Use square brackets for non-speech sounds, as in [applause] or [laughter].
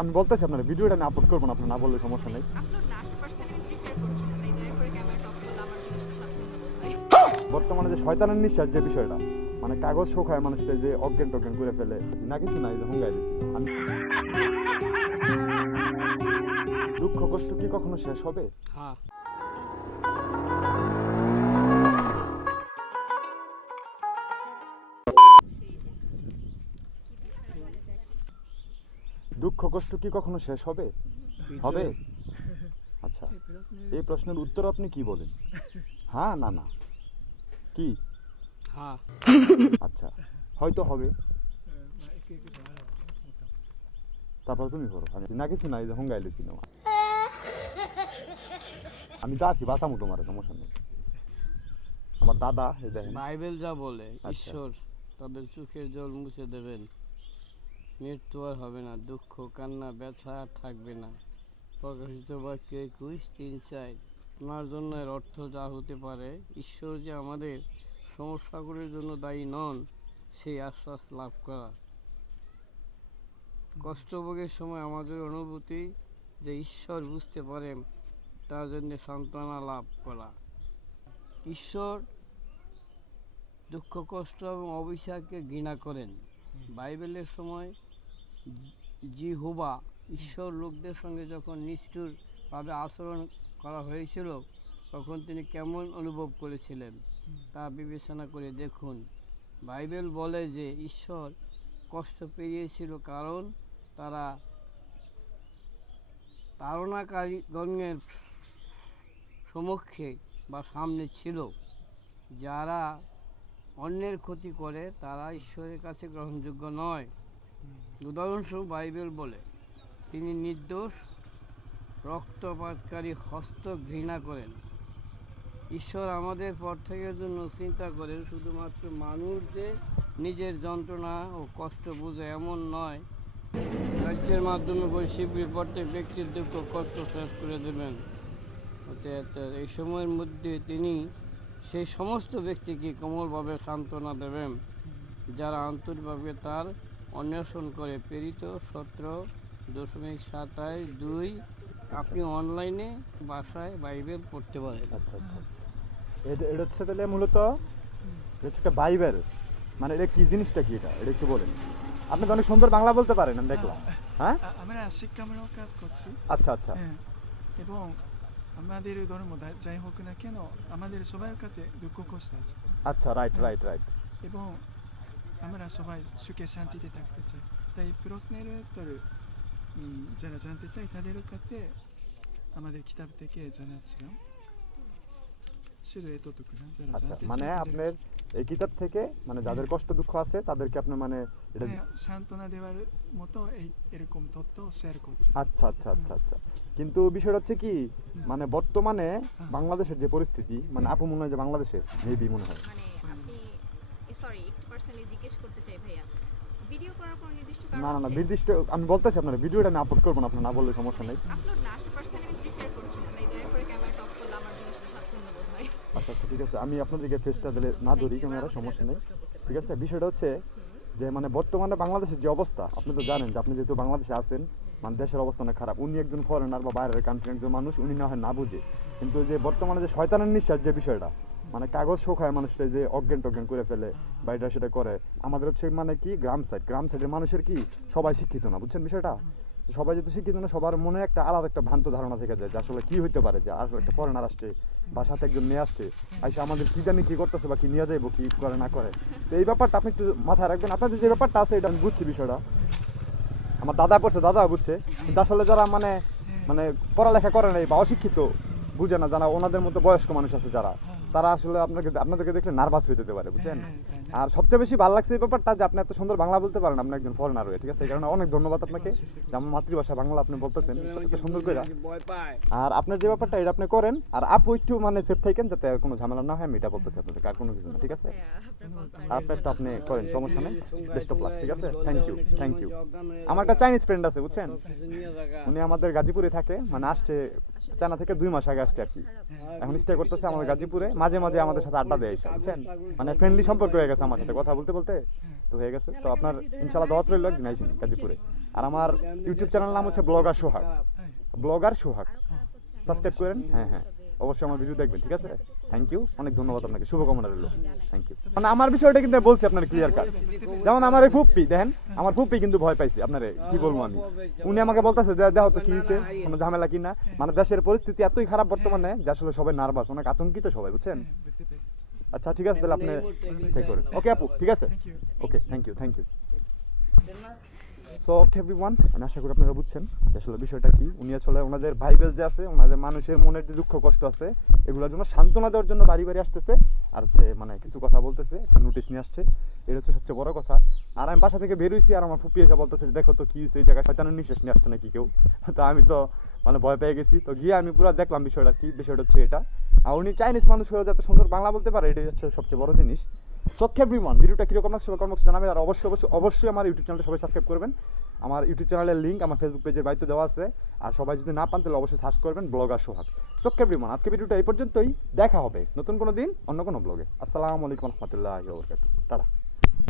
আমি বলতেছি আপনার ভিডিওটা আমি আপলোড করব না আপনার না বললে সমস্যা নেই। বর্তমানে যে শয়তানের নিঃশ্বাস যে বিষয়টা মানে কাগজ শোখায় মানুষকে যে অজ্ঞান টজ্ঞান করে ফেলে না কিছু নাই যে হুঙ্গাই দুঃখ কষ্ট কি কখনো শেষ হবে? হ্যাঁ। দুঃখ কষ্ট কি কখনো শেষ হবে? হবে? [laughs] আচ্ছা এই প্রশ্নের উত্তর আপনি কি বলেন? [laughs] হ্যাঁ না না। কি? হ্যাঁ। আচ্ছা হয়তো হবে। তারপর তুমি করো। আমি না কিছু নাই যে হুঙ্গাই লইছি না আমি তো আছি বাসামু তোমার সমস্যা নেই। আমার দাদা এই দেখেন। বাইবেল যা বলে আচ্ছা। ঈশ্বর তাদের চোখের জল মুছে দেবেন। মৃত্যু আর হবে না, দুঃখ, কান্না, ব্যথা আর থাকবে না। প্রকাশিত বাক্য একুশ তিন চার এর অর্থ যা হতে পারে, ঈশ্বর যে আমাদের সমস্যাগুলির জন্য দায়ী নন, সেই আশ্বাস লাভ করা। কষ্টভোগের সময় আমাদের অনুভূতি যে ঈশ্বর বুঝতে পারেন, তার জন্য সান্ত্বনা লাভ করা। ঈশ্বর দুঃখ, কষ্ট এবং অভিশাপকে ঘৃণা করেন। বাইবেলের সময় জিহুবা, ঈশ্বর লোকদের সঙ্গে যখন নিষ্ঠুরভাবে আচরণ করা হয়েছিল, তখন তিনি কেমন অনুভব করেছিলেন তা বিবেচনা করে দেখুন। বাইবেল বলে যে ঈশ্বর কষ্ট পেরিয়েছিল কারণ তারা তাড়নাকারীগণের সমক্ষে বা সামনে ছিল। যারা অন্যের ক্ষতি করে, তারা ঈশ্বরের কাছে গ্রহণযোগ্য নয়। উদাহরণস্বরূপ বাইবেল বলে, তিনি নির্দোষ, রক্তপাতকারী, হস্ত ঘৃণা করেন। ঈশ্বর আমাদের প্রত্যেকের জন্য চিন্তা করেন, শুধুমাত্র মানুষ যে নিজের যন্ত্রণা ও কষ্ট বুঝে এমন নয়। রাজ্যের মাধ্যমে বৈশ্বিক প্রত্যেক ব্যক্তির দুঃখ কষ্ট শেষ করে দেবেন। এই সময়ের মধ্যে তিনি সেই সমস্ত ব্যক্তিকে কোমলভাবে সান্ত্বনা দেবেন, যারা আন্তরিকভাবে তার অন্বেষণ করে প্রেরিত সতেরো দশমিক সাতাশ দুই আপনি অনলাইনে বাসায় বাইবেল পড়তে পারেন। আচ্ছা আচ্ছা আচ্ছা। এটা এটা হচ্ছে তাহলে মূলত এটা হচ্ছে একটা বাইবেল। মানে এটা কি জিনিসটা কি এটা? এটা একটু বলেন। আপনি তো অনেক সুন্দর বাংলা বলতে পারেন আমি দেখলাম। হ্যাঁ? আমরা শিক্ষামূলক কাজ করছি। আচ্ছা আচ্ছা। হ্যাঁ এবং আমাদের ধর্ম যাই হোক না কেন আমাদের সবার কাছে দুঃখ কষ্ট আছে। আচ্ছা রাইট রাইট রাইট এবং আমরা সবাই সুখে শান্তিতে থাকতে চাই তাই প্রশ্নের উত্তর উম, যারা জানতে চাই তাদের কাছে আমাদের কিতাব থেকে জানাচ্ছিলাম শুধু এতটুকু যারা জানতে মানে আপনার এই কিতাব থেকে মানে যাদের কষ্ট দুঃখ আছে তাদেরকে আপনি মানে এটা সান্ত্বনা দেওয়ার মতো এই এরকম তথ্য শেয়ার করছে আচ্ছা আচ্ছা আচ্ছা আচ্ছা কিন্তু বিষয়টা হচ্ছে কি মানে বর্তমানে বাংলাদেশের যে পরিস্থিতি মানে আপু মনে হয় যে বাংলাদেশের মেবি মনে হয় মানে আপনি সরি পার্সোনালি জিজ্ঞেস করতে চাই ভাইয়া। ভিডিও করার কোনো নির্দিষ্ট কারণ না না না? নির্দিষ্ট আমি বলতেছি আপনার ভিডিওটা আমি আপলোড করব না আপনার না বললে সমস্যা নাই। আপলোড না আসলে পার্সোনালি আমি প্রিফার করছি না তাই দয়া করে ক্যামেরাটা অফ করলে আমার জন্য স্বাচ্ছন্দ্য বোধ হয়। আচ্ছা আচ্ছা ঠিক আছে আমি আপনাদেরকে ফেসটা দিলে না ধরি ক্যামেরা সমস্যা নেই। ঠিক আছে বিষয়টা হচ্ছে যে মানে বর্তমানে বাংলাদেশের যে অবস্থা আপনি তো জানেন যে আপনি যেহেতু বাংলাদেশে আছেন মানে দেশের অবস্থা অনেক খারাপ। উনি একজন ফরেনার বা বাইরের কান্ট্রির একজন মানুষ উনি না হয় না বুঝে। কিন্তু যে বর্তমানে যে শয়তানের নিঃশ্বাস যে বিষয়টা মানে কাগজ শোকায় মানুষটা যে অজ্ঞান টজ্ঞান করে ফেলে, বা এটা সেটা করে। আমাদের হচ্ছে মানে কি, গ্রাম সাইড গ্রাম সাইডের মানুষের কি, সবাই শিক্ষিত না, বুঝছেন বিষয়টা? সবাই যেহেতু শিক্ষিত না, সবার মনে একটা আলাদা একটা ভ্রান্ত ধারণা থেকে যায় যে আসলে কি হইতে পারে, যে আসলে একটা ফরেনার আসছে, বা সাথে একজন মেয়ে আসছে, আইসা আমাদের কি জানি কি করতেছে বা কি নিয়ে যাইবো, কি করে না করে। তো এই ব্যাপারটা আপনি একটু মাথায় রাখবেন। আপনাদের যে ব্যাপারটা আছে, এটা আমি বুঝছি বিষয়টা। আমার দাদা পড়ছে, দাদা বুঝছে। কিন্তু আসলে যারা মানে মানে পড়ালেখা করে নাই বা অশিক্ষিত, বুঝে না জানা ওনাদের মতো বয়স্ক মানুষ আছে যারা। তারা আসলে আপনাকে আপনাদেরকে দেখলে নার্ভাস হয়ে যেতে পারে বুঝছেন? হ্যাঁ, তাই না? আর সবচেয়ে বেশি ভালো লাগছে এই ব্যাপারটা যে আপনি এত সুন্দর বাংলা বলতে পারেন আপনি একজন ফরেনার হয়ে ঠিক আছে? এই কারণে অনেক ধন্যবাদ আপনাকে। যে আমার মাতৃভাষা বাংলা আপনি বলতেছেন এত সুন্দর করে আর আপনার যে ব্যাপারটা এটা আপনি করেন আর আপু একটু মানে সেফ থাকেন যাতে কোনো ঝামেলা না হয় আমি এটা বলতেছি আপনাদের আর কোনো কিছু না ঠিক আছে? ভাইয়া আপনার concern আর একটা আপনি করেন সমস্যা নেই। বেস্ট অফ লাক ঠিক আছে? থ্যাংক ইউ থ্যাংক ইউ আমার একটা চাইনিজ ফ্রেন্ড আছে বুঝছেন? উনি আমাদের গাজীপুরে থাকে মানে আসছে চায়না থেকে দুই মাস আগে আসছে আর কি। এখন স্টে করতেছে আমাদের গাজীপুরে। মাঝে মাঝে আমাদের সাথে আড্ডা দেয় বুঝছেন? মানে ফ্রেন্ডলি সম্পর্ক হয়ে গেছে আমার সাথে, কথা বলতে বলতে তো হয়ে গেছে। তো আপনার ইনশাল্লাহ দাওয়াত রইল একদিন আইসেন গাজীপুরে। আর আমার ইউটিউব চ্যানেল নাম হচ্ছে blogger Sohag. Blogger Sohag. Subscribe করেন হ্যাঁ হ্যাঁ। অবশ্যই আমার ভিডিও দেখবেন, ঠিক আছে? থ্যাংক ইউ অনেক ধন্যবাদ আপনাকে। শুভকামনা রইল। থ্যাংক ইউ মানে আমার বিষয়টা কিন্তু বলছি আপনার ক্লিয়ার কাট যেমন আমার এই ফুপ্পি দেখেন আমার ফুপ্পি কিন্তু ভয় পাইছে। আপনারে কি বলব আমি? উনি আমাকে বলতেছে যে দেখো তো কি হয়েছে কোনো ঝামেলা কি না? মানে দেশের পরিস্থিতি এতই খারাপ বর্তমানে যে আসলে সবাই নার্ভাস অনেক আতঙ্কিত সবাই বুঝছেন? আচ্ছা ঠিক আছে তাহলে আপনি ঠিক করেন। ওকে আপু ঠিক আছে? Okay thank you thank you so আমি আশা করি আপনারা বুঝছেন আসলে বিষয়টা কি। উনি আসলে ওনাদের ভাইবেল যে আছে, ওনাদের মানুষের মনের যে দুঃখ, কষ্ট আছে, এগুলোর জন্য সান্ত্বনা দেওয়ার জন্য বাড়ি বাড়ি আসতেছে। আর হচ্ছে মানে কিছু কথা বলতেছে, একটা নোটিশ নিয়ে আসছে। এটা হচ্ছে সবচেয়ে বড় কথা। আর আমি বাসা থেকে বের হইছি আর আমার ফুপি এসে বলতেছে দেখো তো কি হয়েছে জায়গায় নিঃশ্বাস নিয়ে আসছে নাকি কেউ? [laughs] তো আমি তো মানে ভয় পেয়ে গেছি। তো গিয়ে আমি পুরো দেখলাম বিষয়টা কি, বিষয়টা হচ্ছে এটা। আর উনি চাইনিজ মানুষ হয়ে যাতে সুন্দর বাংলা বলতে পারে, এটাই হচ্ছে সবচেয়ে বড় জিনিস। সক্ষেপ বিমান ভিডিওটা কীরকম লাগছে কর্মক্ষ জানাবেন, আর অবশ্যই অবশ্যই অবশ্যই আমার ইউটিউব চ্যানেলটা সবাই সাবস্ক্রাইব করবেন। আমার ইউটিউব চ্যানেলের লিঙ্ক আমার ফেসবুক পেজের বাড়িতে দেওয়া আছে, আর সবাই যদি না পান তাহলে অবশ্যই সার্চ করবেন ব্লগ আর সোহাগ। সো বিমান আজকে ভিডিওটা এই পর্যন্তই, দেখা হবে নতুন কোনো দিন, অন্য কোনো ব্লগে আসসালামু আলাইকুম রহমতুল্লাহ টাটা।